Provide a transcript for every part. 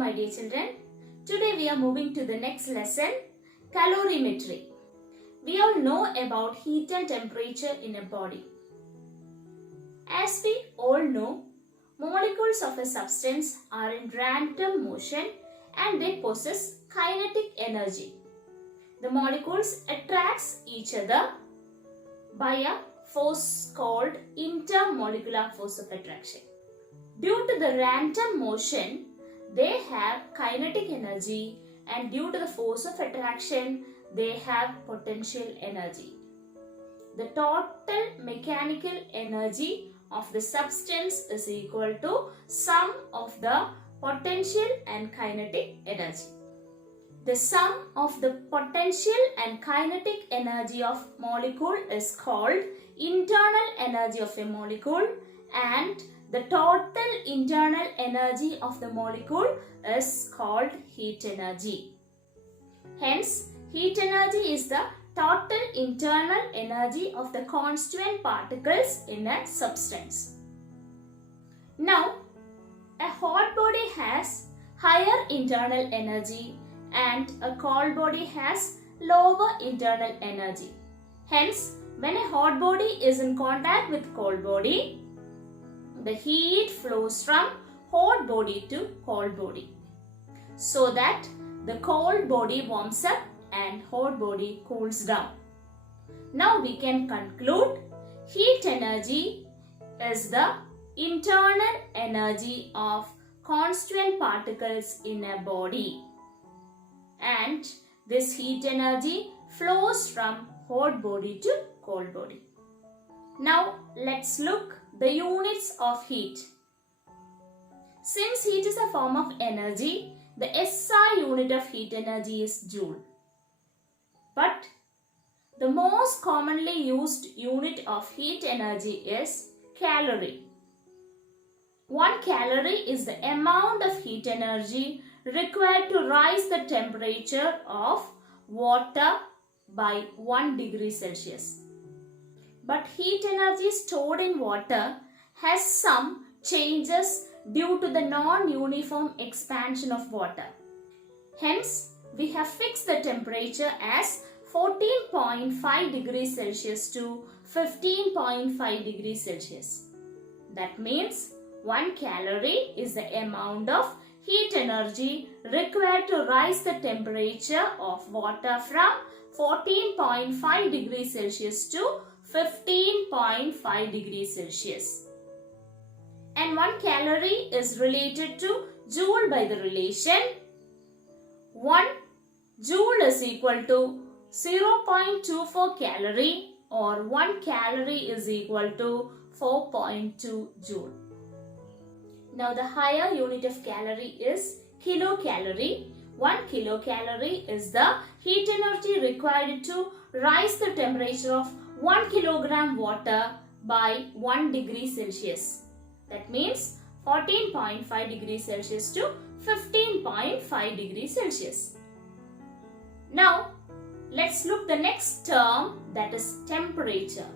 my dear children. Today we are moving to the next lesson, calorimetry. We all know about heat and temperature in a body. As we all know, molecules of a substance are in random motion and they possess kinetic energy. The molecules attract each other by a force called intermolecular force of attraction. Due to the random motion, they have kinetic energy, and due to the force of attraction, they have potential energy. The total mechanical energy of the substance is equal to sum of the potential and kinetic energy. The sum of the potential and kinetic energy of molecule is called internal energy of a molecule, and the total internal energy of the molecule is called heat energy. Hence, heat energy is the total internal energy of the constituent particles in a substance. Now, a hot body has higher internal energy and a cold body has lower internal energy. Hence, when a hot body is in contact with cold body, the heat flows from hot body to cold body, so that the cold body warms up and hot body cools down. Now we can conclude heat energy is the internal energy of constituent particles in a body, and this heat energy flows from hot body to cold body. Now let's look the units of heat. Since heat is a form of energy, the SI unit of heat energy is joule. But the most commonly used unit of heat energy is calorie. 1 calorie is the amount of heat energy required to rise the temperature of water by 1 degree Celsius. But heat energy stored in water has some changes due to the non-uniform expansion of water. Hence, we have fixed the temperature as 14.5 degrees Celsius to 15.5 degrees Celsius. That means 1 calorie is the amount of heat energy required to rise the temperature of water from 14.5 degrees Celsius to 15.5 degrees Celsius. And 1 calorie is related to joule by the relation 1 joule is equal to 0.24 calorie, or 1 calorie is equal to 4.2 joule. Now the higher unit of calorie is kilocalorie. 1 kilocalorie is the heat energy required to rise the temperature of 1 kilogram water by 1 degree Celsius. That means 14.5 degrees Celsius to 15.5 degrees Celsius. Now, let's look the next term, that is temperature.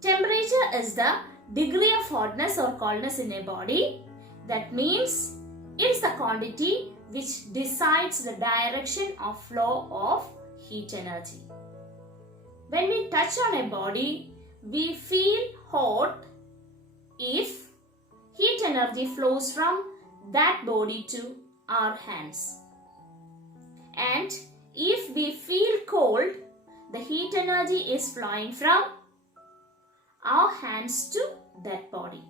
Temperature is the degree of hotness or coldness in a body. That means it is the quantity which decides the direction of flow of heat energy. When we touch on a body, we feel hot if heat energy flows from that body to our hands. And if we feel cold, the heat energy is flowing from our hands to that body.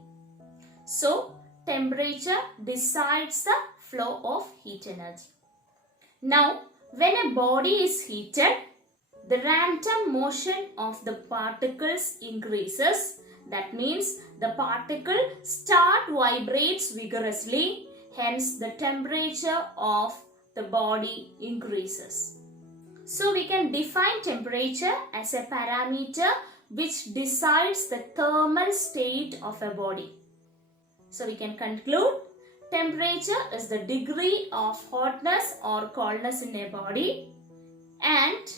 So, temperature decides the flow of heat energy. Now, when a body is heated, the random motion of the particles increases. That means the particle vibrates vigorously. Hence, the temperature of the body increases. So, we can define temperature as a parameter which decides the thermal state of a body. So, we can conclude temperature is the degree of hotness or coldness in a body, and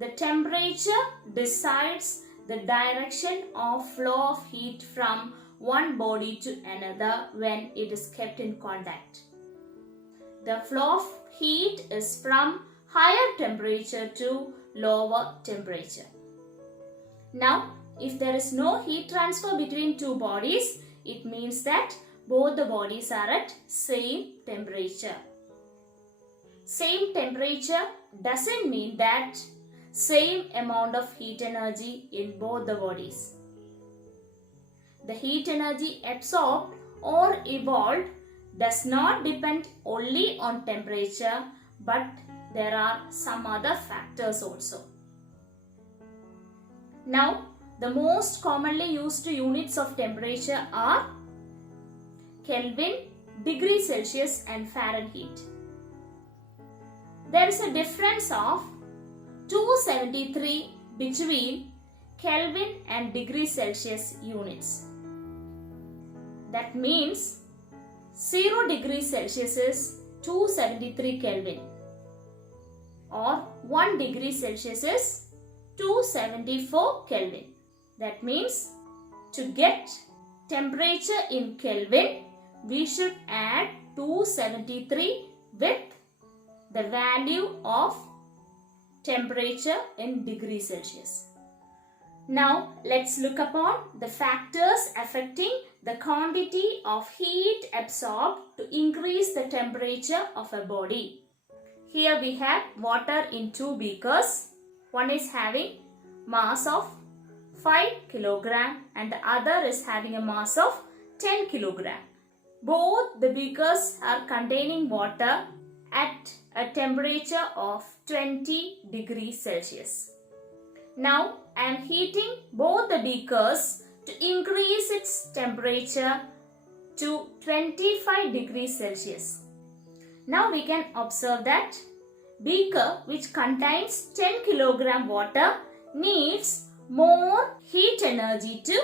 the temperature decides the direction of flow of heat from one body to another when it is kept in contact. the flow of heat is from higher temperature to lower temperature. Now, if there is no heat transfer between two bodies, it means that both the bodies are at same temperature. Same temperature doesn't mean that same amount of heat energy in both the bodies. The heat energy absorbed or evolved does not depend only on temperature, but there are some other factors also. Now, the most commonly used units of temperature are Kelvin, degree Celsius and Fahrenheit. There is a difference of 273 between Kelvin and degree Celsius units. That means 0 degree Celsius is 273 Kelvin or 1 degree Celsius is 274 Kelvin. That means to get temperature in Kelvin, we should add 273 with the value of temperature in degree Celsius. Now let's look upon the factors affecting the quantity of heat absorbed to increase the temperature of a body. Here we have water in two beakers. One is having mass of 5 kg and the other is having a mass of 10 kg. Both the beakers are containing water at a temperature of 20 degrees Celsius. Now I am heating both the beakers to increase its temperature to 25 degrees Celsius. Now we can observe that beaker which contains 10 kg water needs more heat energy to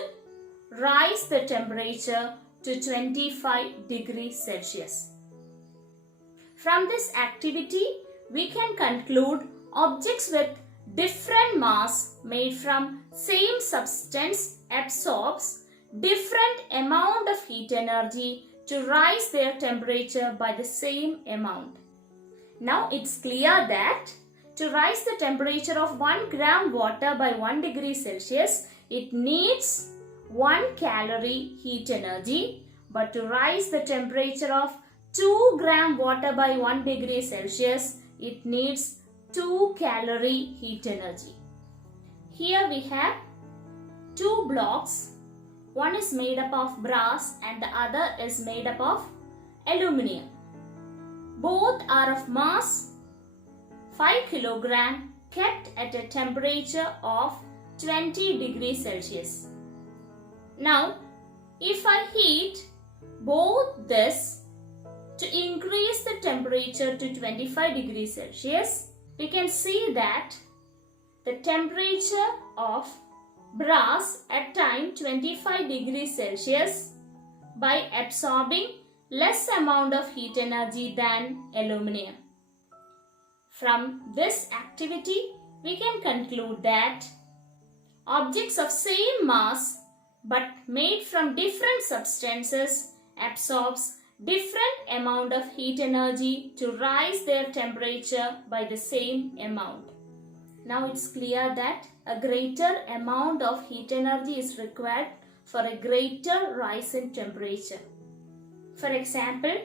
rise the temperature to 25 degrees Celsius. From this activity, we can conclude objects with different mass made from same substance absorbs different amount of heat energy to rise their temperature by the same amount. Now it's clear that to rise the temperature of 1 gram water by 1 degree Celsius, it needs 1 calorie heat energy, but to rise the temperature of 2 gram water by 1 degree Celsius, it needs 2 calorie heat energy. Here we have two blocks. One is made up of brass and the other is made up of aluminium. Both are of mass 5 kg kept at a temperature of 20 degrees Celsius. Now, if I heat both this to increase the temperature to 25 degrees Celsius, we can see that the temperature of brass attained 25 degrees Celsius by absorbing less amount of heat energy than aluminium. From this activity, we can conclude that objects of same mass but made from different substances absorbs different amount of heat energy to rise their temperature by the same amount. Now it's clear that a greater amount of heat energy is required for a greater rise in temperature. For example,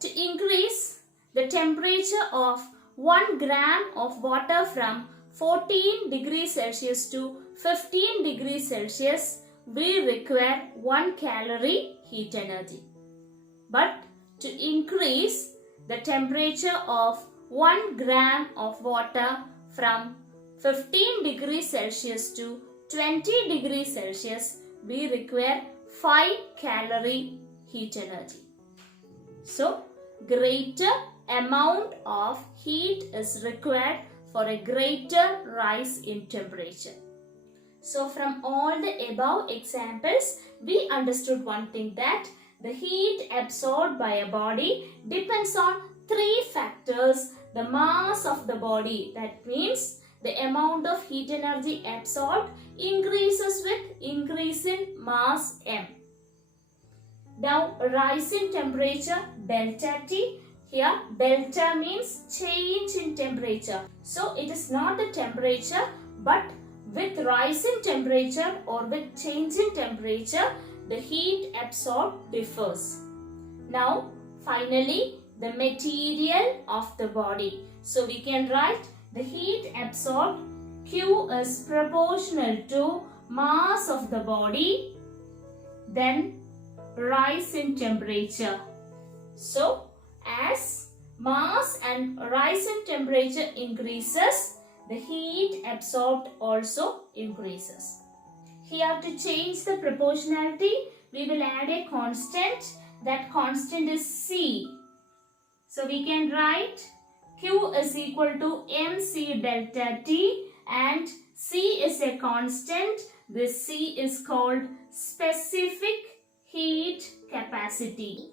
to increase the temperature of 1 gram of water from 14 degrees Celsius to 15 degrees Celsius, we require 1 calorie heat energy. But to increase the temperature of 1 gram of water from 15 degrees Celsius to 20 degrees Celsius, we require 5 calorie heat energy. So, greater amount of heat is required for a greater rise in temperature. So, from all the above examples, we understood one thing, that the heat absorbed by a body depends on 3 factors. The mass of the body, that means the amount of heat energy absorbed increases with increase in mass m. Now, rise in temperature delta T Here delta means change in temperature. So it is not the temperature, but with rise in temperature or with change in temperature, the heat absorbed differs. Now finally the material of the body. So we can write the heat absorbed Q is proportional to mass of the body, then rise in temperature. So as mass and rise in temperature increases, the heat absorbed also increases. Here to change the proportionality, we will add a constant. That constant is C. So we can write Q is equal to mc delta T, and C is a constant. This C is called specific heat capacity.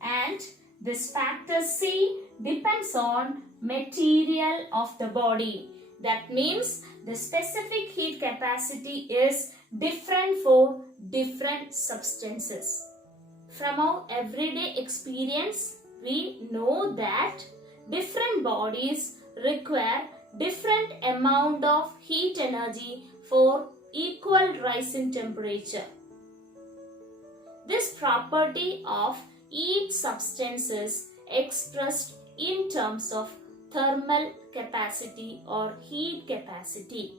And this factor C depends on material of the body. That means the specific heat capacity is different for different substances. From our everyday experience, we know that different bodies require different amount of heat energy for equal rise in temperature. This property of each substance is expressed in terms of thermal capacity or heat capacity.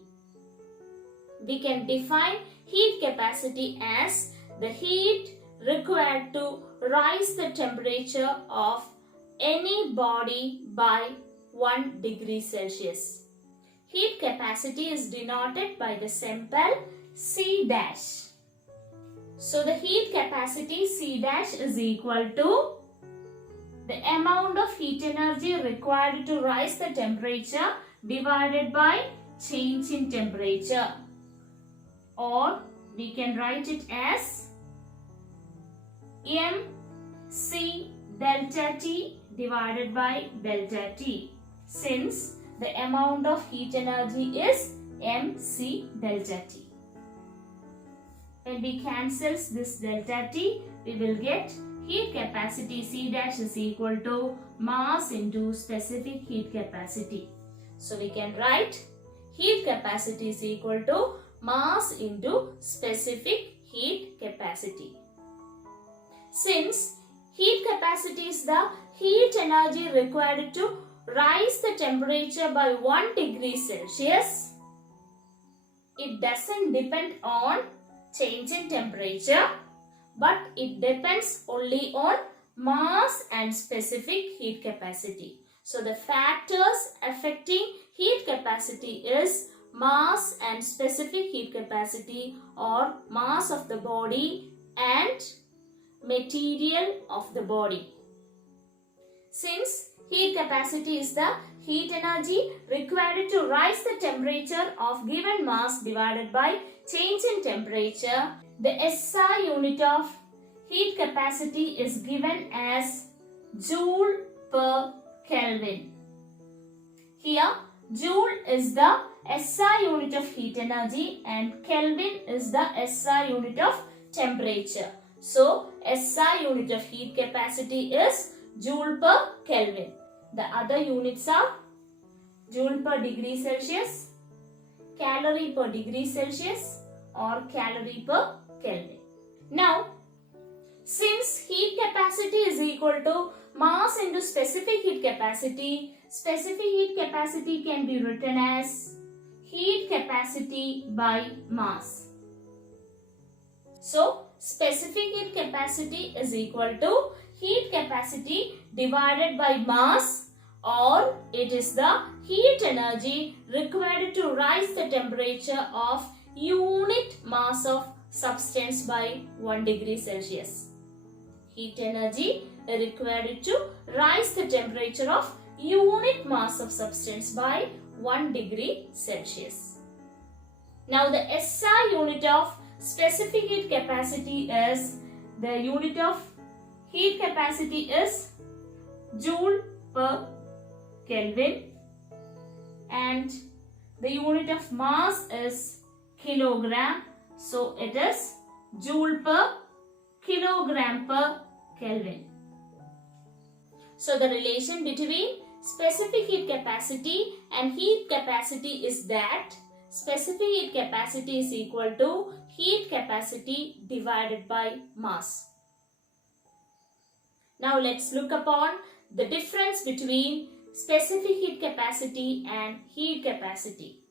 We can define heat capacity as the heat required to rise the temperature of any body by 1 degree Celsius. Heat capacity is denoted by the symbol C dash. So the heat capacity C dash is equal to the amount of heat energy required to rise the temperature divided by change in temperature, or we can write it as mc delta T divided by delta T, since the amount of heat energy is mc delta T. When we cancel this delta T, we will get heat capacity C dash is equal to mass into specific heat capacity. So we can write heat capacity is equal to mass into specific heat capacity. Since heat capacity is the heat energy required to rise the temperature by 1 degree Celsius, it doesn't depend on change in temperature, but it depends only on mass and specific heat capacity. So the factors affecting heat capacity is mass and specific heat capacity, or mass of the body and material of the body. Since heat capacity is the heat energy required to rise the temperature of given mass divided by change in temperature, the SI unit of heat capacity is given as Joule per Kelvin. Here, Joule is the SI unit of heat energy and Kelvin is the SI unit of temperature. So, SI unit of heat capacity is Joule per Kelvin. The other units are Joule per degree Celsius, calorie per degree Celsius, or calorie per Kelvin. Now, since heat capacity is equal to mass into specific heat capacity can be written as heat capacity by mass. So, specific heat capacity is equal to heat capacity divided by mass, or it is the heat energy required to rise the temperature of unit mass of substance by 1 degree Celsius. Heat energy required to rise the temperature of unit mass of substance by 1 degree Celsius. Now the SI unit of specific heat capacity is, the unit of heat capacity is Joule per Kelvin, and the unit of mass is kilogram. So it is Joule per kilogram per Kelvin. So the relation between specific heat capacity and heat capacity is that specific heat capacity is equal to heat capacity divided by mass. Now let's look upon the difference between specific heat capacity and heat capacity.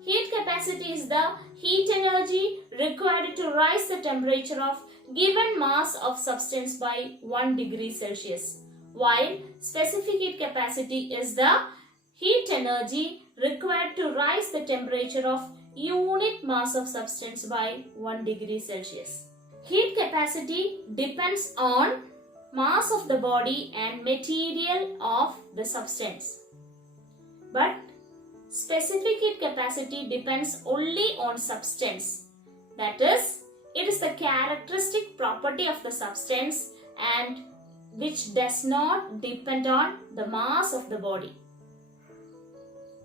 Heat capacity is the heat energy required to rise the temperature of given mass of substance by 1 degree Celsius, while specific heat capacity is the heat energy required to rise the temperature of unit mass of substance by 1 degree Celsius. Heat capacity depends on mass of the body and material of the substance. But specific heat capacity depends only on substance. That is, it is the characteristic property of the substance and which does not depend on the mass of the body.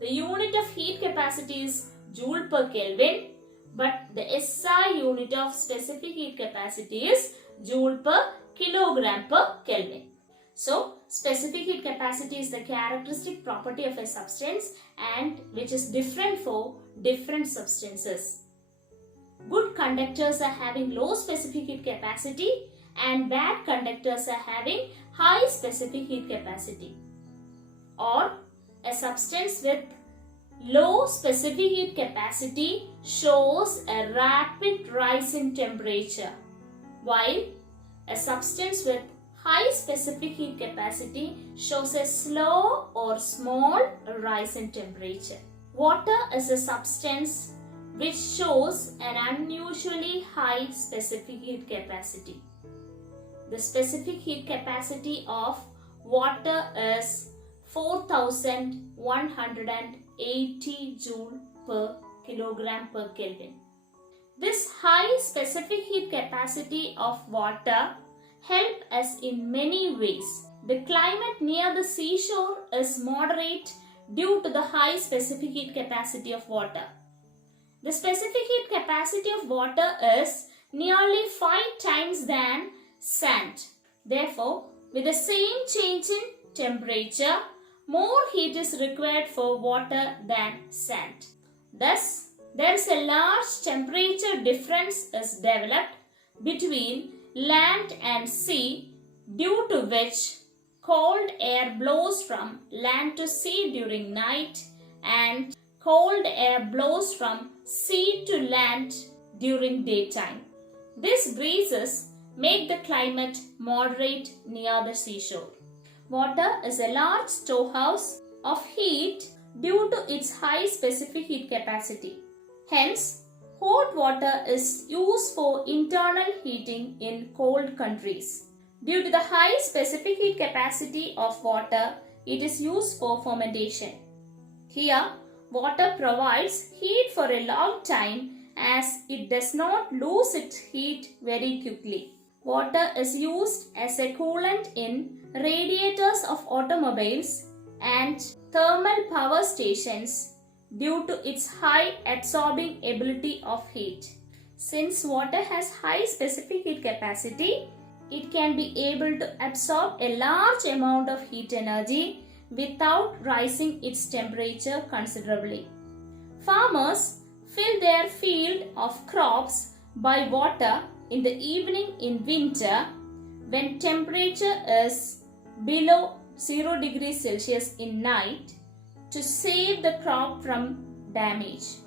The unit of heat capacity is joule per Kelvin, but the SI unit of specific heat capacity is joule per kilogram per Kelvin. So, specific heat capacity is the characteristic property of a substance and which is different for different substances. Good conductors are having low specific heat capacity and bad conductors are having high specific heat capacity. Or a substance with low specific heat capacity shows a rapid rise in temperature, while a substance with high specific heat capacity shows a slow or small rise in temperature. Water is a substance which shows an unusually high specific heat capacity. The specific heat capacity of water is 4180 joule per kilogram per Kelvin. This high specific heat capacity of water helps us in many ways. The climate near the seashore is moderate due to the high specific heat capacity of water. The specific heat capacity of water is nearly 5 times than sand. Therefore, with the same change in temperature, more heat is required for water than sand. Thus, there is a large temperature difference is developed between land and sea, due to which cold air blows from land to sea during night and cold air blows from sea to land during daytime. These breezes make the climate moderate near the seashore. Water is a large storehouse of heat due to its high specific heat capacity. Hence, hot water is used for internal heating in cold countries. Due to the high specific heat capacity of water, it is used for fermentation. Here, water provides heat for a long time as it does not lose its heat very quickly. Water is used as a coolant in radiators of automobiles and thermal power stations due to its high absorbing ability of heat. Since water has high specific heat capacity, it can be able to absorb a large amount of heat energy without rising its temperature considerably. Farmers fill their field of crops by water in the evening in winter when temperature is below 0 degrees Celsius in night to save the crop from damage.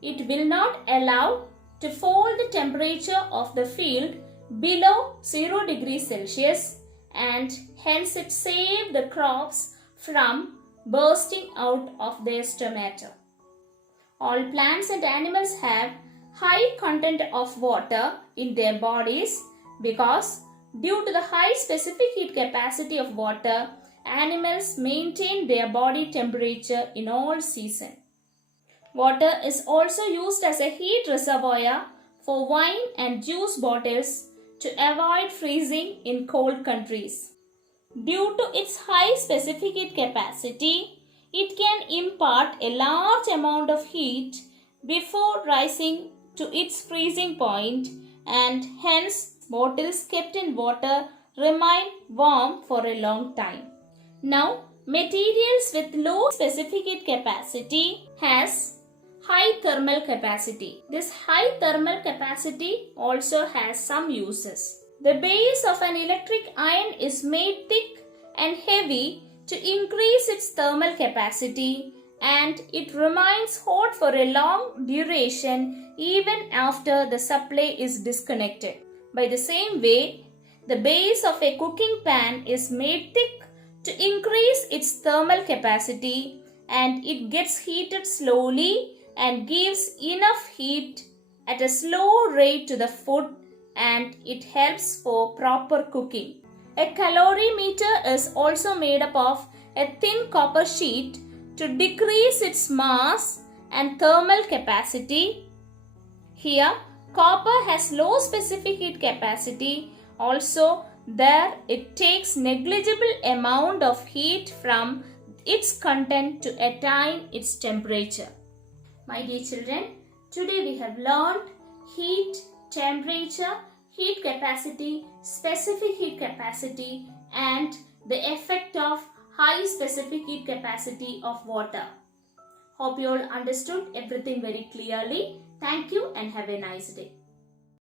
It will not allow to fall the temperature of the field below 0 degrees Celsius and hence it saves the crops from bursting out of their stomata. All plants and animals have high content of water in their bodies because due to the high specific heat capacity of water, animals maintain their body temperature in all seasons. Water is also used as a heat reservoir for wine and juice bottles to avoid freezing in cold countries. Due to its high specific heat capacity, it can impart a large amount of heat before rising to its freezing point and hence bottles kept in water remain warm for a long time. Now, materials with low specific heat capacity has high thermal capacity. This high thermal capacity also has some uses. The base of an electric iron is made thick and heavy to increase its thermal capacity, and it remains hot for a long duration even after the supply is disconnected. By the same way, the base of a cooking pan is made thick to increase its thermal capacity, and it gets heated slowly and gives enough heat at a slow rate to the food, and it helps for proper cooking. A calorimeter is also made up of a thin copper sheet to decrease its mass and thermal capacity. Here, copper has low specific heat capacity. Also, there it takes negligible amount of heat from its content to attain its temperature. My dear children, today we have learned heat, temperature, heat capacity, specific heat capacity, and the effect of high specific heat capacity of water. Hope you all understood everything very clearly. Thank you and have a nice day.